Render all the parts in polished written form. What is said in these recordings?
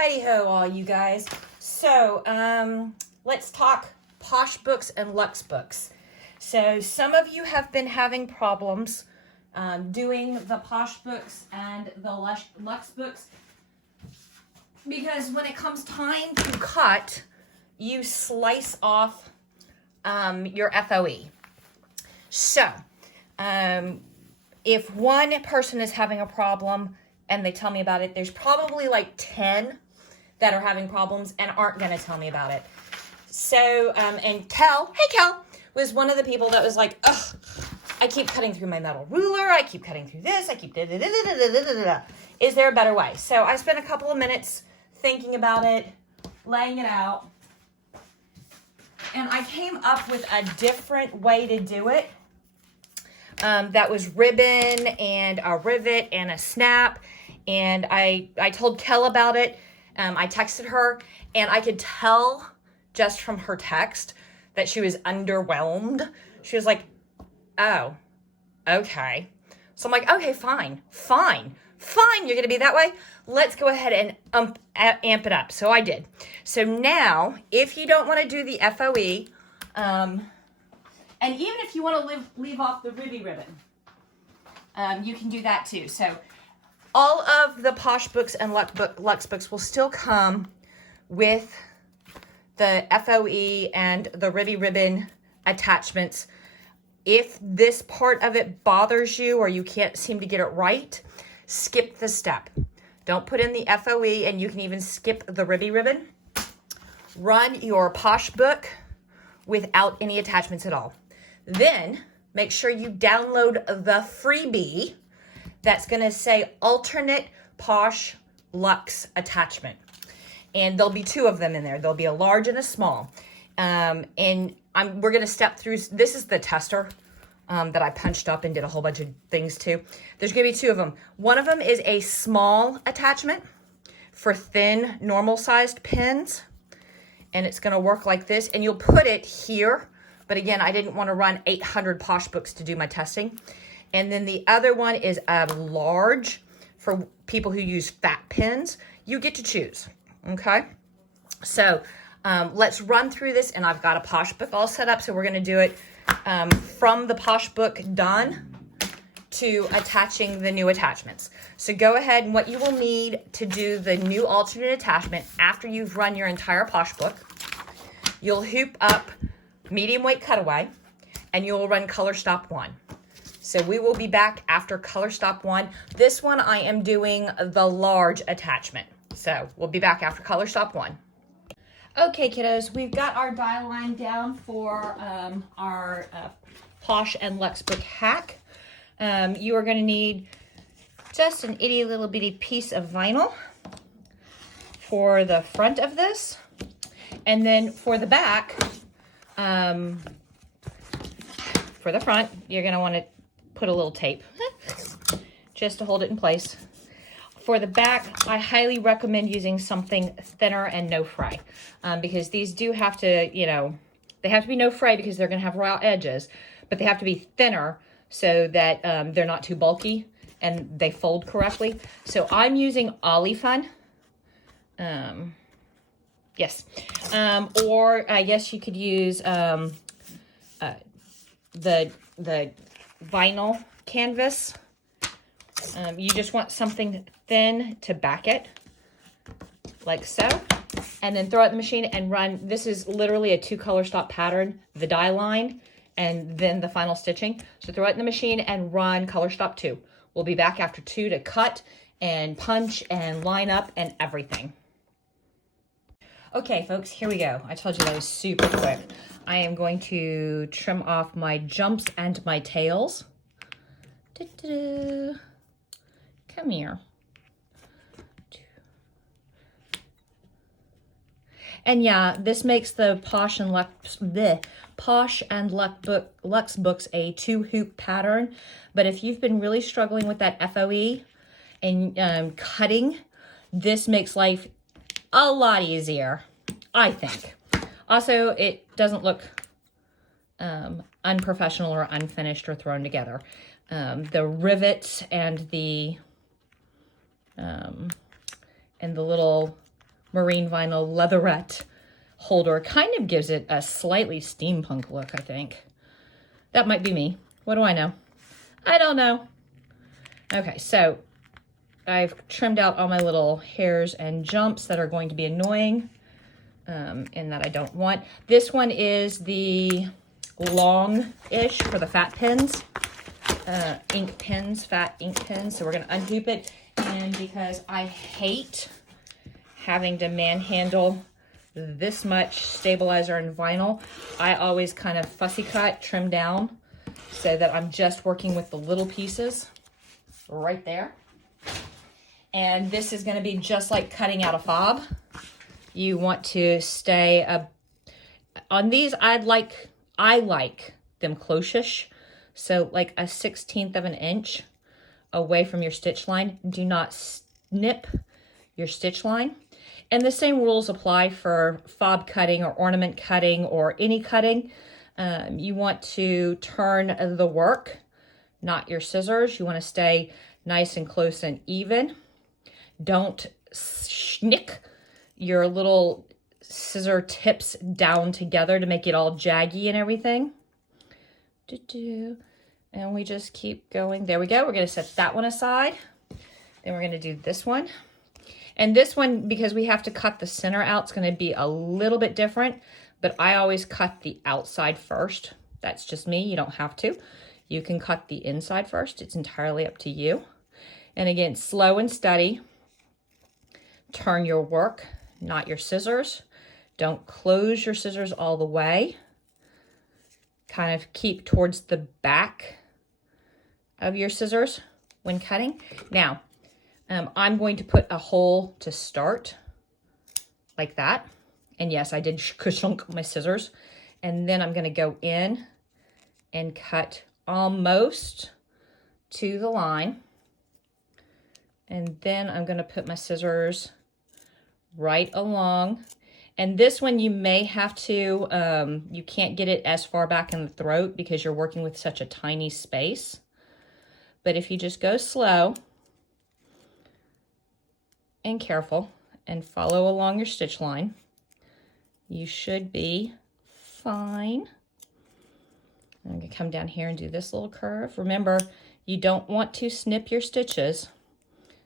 Heidi-ho, all you guys. So, let's talk Posh books and Luxe books. So, some of you have been having problems doing the Posh books and the Luxe books because when it comes time to cut, you slice off your FOE. So, if one person is having a problem and they tell me about it, there's probably like 10 that are having problems and aren't going to tell me about it. So, and Kel, hey Kel, was one of the people that was like, ugh, I keep cutting through my metal ruler, I keep cutting through this, I keep da-da-da-da-da-da-da-da. Is there a better way? So I spent a couple of minutes thinking about it, laying it out, and I came up with a different way to do it. That was ribbon and a rivet and a snap. And I told Kel about it. I texted her and I could tell just from her text that she was underwhelmed. She was like, oh, okay. So I'm like, okay, fine. You're going to be that way. Let's go ahead and amp it up. So I did. So now, if you don't want to do the FOE, and even if you want to leave off the ruby ribbon, you can do that too. So all of the Posh books and Luxe books will still come with the FOE and the ruby ribbon attachments. If this part of it bothers you or you can't seem to get it right, skip the step. Don't put in the FOE, and you can even skip the ruby ribbon. Run your Posh book without any attachments at all. Then make sure you download the freebie that's going to say alternate Posh Luxe attachment. And there'll be two of them in there. There'll be a large and a small. We're going to step through. This is the tester that I punched up and did a whole bunch of things to. There's going to be two of them. One of them is a small attachment for thin, normal-sized pins. And it's going to work like this. And you'll put it here. But again, I didn't want to run 800 Posh books to do my testing. And then the other one is a large for people who use fat pins. You get to choose, okay? So let's run through this, and I've got a Posh book all set up. So we're going to do it from the Posh book done to attaching the new attachments. So go ahead, and what you will need to do the new alternate attachment after you've run your entire Posh book, you'll hoop up medium weight cutaway, and you'll run color stop 1. So we will be back after color stop 1. This one I am doing the large attachment. So we'll be back after color stop 1. Okay, kiddos, we've got our die line down for our Posh and Luxe book hack. You are going to need just an itty little bitty piece of vinyl for the front of this. And then for the back, for the front, you're going to want to put a little tape just to hold it in place. For the back, I highly recommend using something thinner and no fray, because these do have to, they have to be no fray because they're going to have raw edges, but they have to be thinner so that they're not too bulky and they fold correctly. So I'm using Olifun. Yes. Or I guess you could use the vinyl canvas. You just want something thin to back it, like so. And then throw it in the machine and run. This is literally a 2 color stop pattern, the die line, and then the final stitching. So throw it in the machine and run color stop 2. We'll be back after 2 to cut and punch and line up and everything. Okay, folks, here we go. I told you that was super quick. I am going to trim off my jumps and my tails. Come here. And yeah, this makes the Posh and Luxe books a 2 hoop pattern. But if you've been really struggling with that FOE and cutting, this makes life a lot easier, I think. Also, it doesn't look unprofessional or unfinished or thrown together. The rivets and the little marine vinyl leatherette holder. Kind of gives it a slightly steampunk look, I think. That might be me. What do I know? I don't know. Okay, so I've trimmed out all my little hairs and jumps that are going to be annoying and that I don't want. This one is the long-ish for the fat pins, ink pins, fat ink pins. So we're going to unhoop it. And because I hate having to manhandle this much stabilizer and vinyl, I always kind of fussy cut, trim down so that I'm just working with the little pieces right there. And this is going to be just like cutting out a fob. You want to stay on these. I like them close-ish, so like a 1/16 of an inch away from your stitch line. Do not snip your stitch line. And the same rules apply for fob cutting or ornament cutting or any cutting. You want to turn the work, not your scissors. You want to stay nice and close and even. Don't schnick your little scissor tips down together to make it all jaggy and everything. And we just keep going. There we go. We're going to set that one aside. Then we're going to do this one. And this one, because we have to cut the center out, it's going to be a little bit different. But I always cut the outside first. That's just me. You don't have to. You can cut the inside first. It's entirely up to you. And again, slow and steady. Turn your work, not your scissors. Don't close your scissors all the way. Kind of keep towards the back of your scissors when cutting. Now, I'm going to put a hole to start like that. And yes, I did shunk my scissors. And then I'm going to go in and cut almost to the line. And then I'm going to put my scissors right along. And this one you may have to, you can't get it as far back in the throat because you're working with such a tiny space. But if you just go slow and careful and follow along your stitch line, you should be fine. I'm going to come down here and do this little curve. Remember, you don't want to snip your stitches.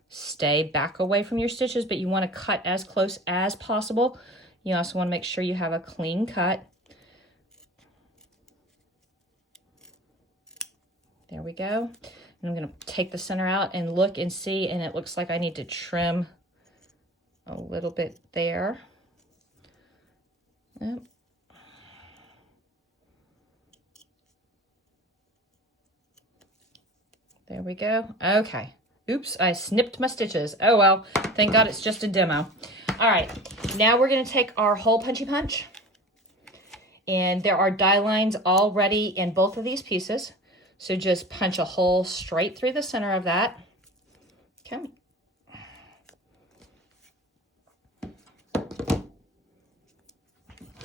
Stay back away from your stitches, but you want to cut as close as possible. You also want to make sure you have a clean cut. There we go. And I'm going to take the center out and look and see, and it looks like I need to trim a little bit there. Yep. There we go. Okay. Oops, I snipped my stitches. Oh well, thank God it's just a demo. All right, now we're gonna take our hole punchy punch. And there are die lines already in both of these pieces. So just punch a hole straight through the center of that. Okay.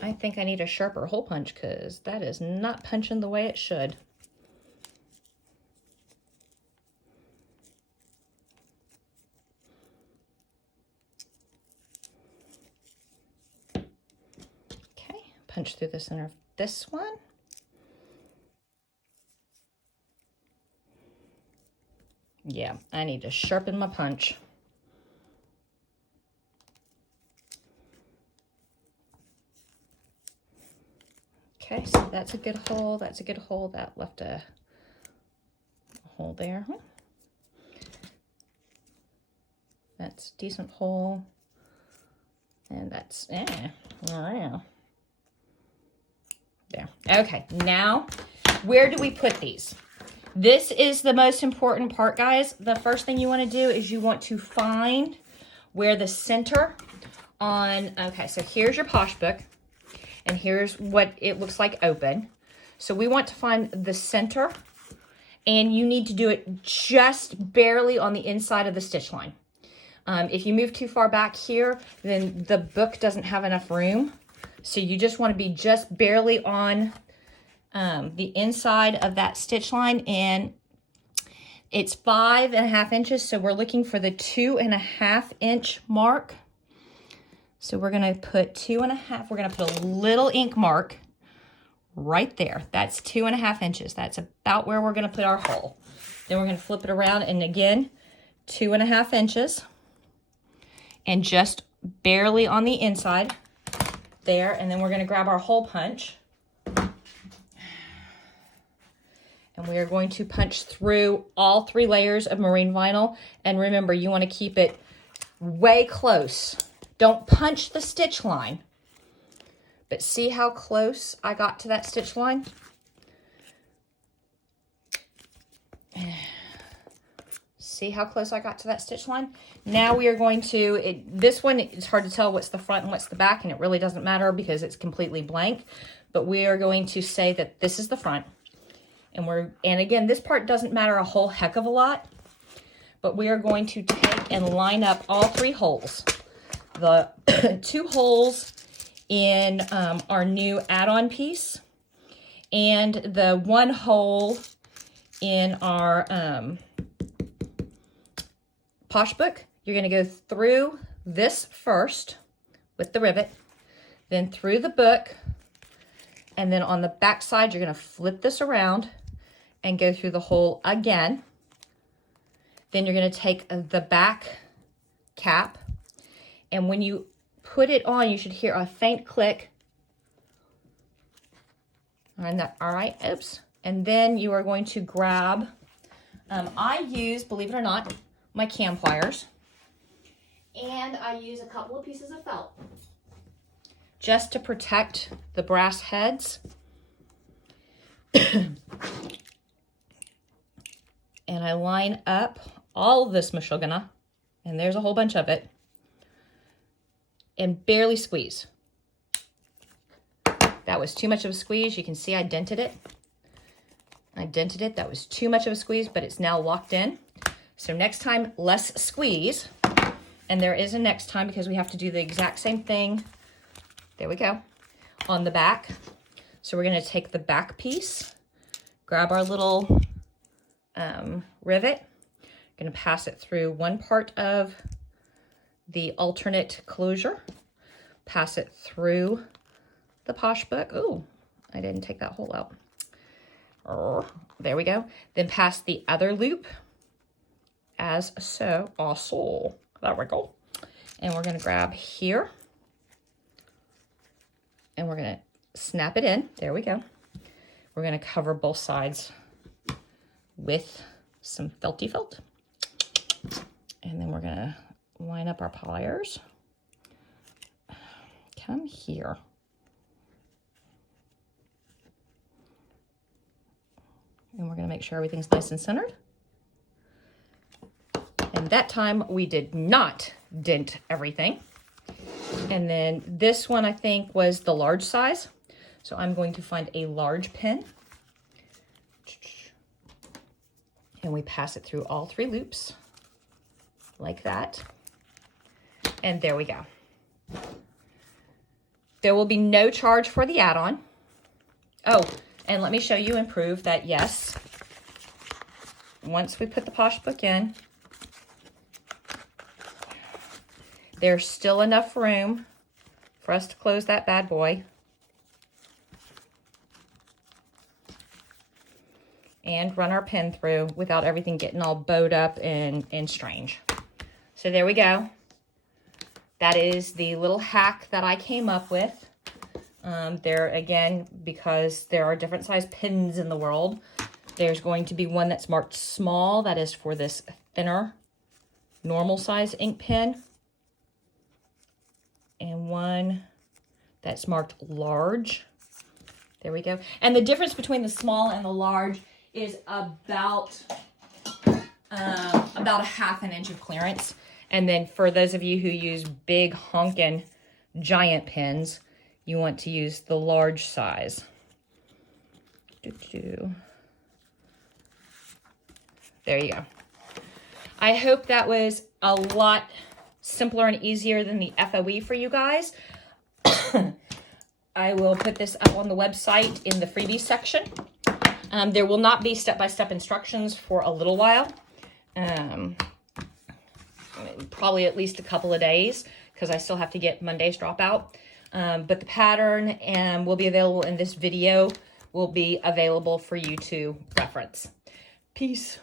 I think I need a sharper hole punch because that is not punching the way it should. Punch through the center of this one. Yeah, I need to sharpen my punch. Okay, so that's a good hole. That's a good hole. That left a hole there. That's a decent hole. And that's, oh, there. Okay, now where do we put these? This is the most important part, guys. The first thing you want to do is you want to find where the center on, okay, so here's your Posh book, and here's what it looks like open. So we want to find the center, and you need to do it just barely on the inside of the stitch line. If you move too far back here, then the book doesn't have enough room. So you just want to be just barely on the inside of that stitch line, and it's 5.5 inches. So we're looking for the 2.5 inch mark. So we're gonna put 2.5, we're gonna put a little ink mark right there. That's 2.5 inches. That's about where we're gonna put our hole. Then we're gonna flip it around, and again, 2.5 inches, and just barely on the inside there. And then we're gonna grab our hole punch, and we are going to punch through all 3 layers of marine vinyl. And remember, you wanna keep it way close. Don't punch the stitch line, but see how close I got to that stitch line? See how close I got to that stitch line? Now we are going to, this one, it's hard to tell what's the front and what's the back, and it really doesn't matter because it's completely blank, but we are going to say that this is the front. And again, this part doesn't matter a whole heck of a lot, but we are going to take and line up all 3 holes. The 2 holes in our new add-on piece, and the 1 hole in our Posh book. You're going to go through this first with the rivet, then through the book, and then on the back side you're going to flip this around and go through the hole again. Then you're going to take the back cap, and when you put it on, you should hear a faint click. And that, all right, oops. And then you are going to grab, I use, believe it or not, my cam pliers. And I use a couple of pieces of felt just to protect the brass heads. And I line up all of this mashugana, and there's a whole bunch of it, and barely squeeze. That was too much of a squeeze. You can see I dented it. That was too much of a squeeze, but it's now locked in. So next time, less squeeze. And there is a next time because we have to do the exact same thing. There we go. On the back. So we're going to take the back piece, grab our little rivet, going to pass it through one part of the alternate closure, pass it through the Posh book. Oh, I didn't take that hole out. There we go. Then pass the other loop as so. Also, there we go. And we're going to grab here, and we're going to snap it in. There we go. We're going to cover both sides with some felty felt. And then we're going to line up our pliers. Come here. And we're going to make sure everything's nice and centered. And that time we did not dent everything. And then this one I think was the large size. So I'm going to find a large pin. And we pass it through all 3 loops like that. And there we go. There will be no charge for the add-on. Oh, and let me show you and prove that yes, once we put the Posh book in, there's still enough room for us to close that bad boy. And run our pen through without everything getting all bowed up and strange. So there we go. That is the little hack that I came up with. There again, because there are different size pins in the world, there's going to be one that's marked small. That is for this thinner, normal size ink pen. And one that's marked large. There we go. And the difference between the small and the large is about a 1/2 inch of clearance. And then for those of you who use big honkin' giant pens, you want to use the large size. There you go. I hope that was a lot simpler and easier than the FOE for you guys. I will put this up on the website in the freebies section. There will not be step-by-step instructions for a little while. Probably at least a couple of days, because I still have to get Monday's dropout. But the pattern will be available in this video, will be available for you to reference. Peace.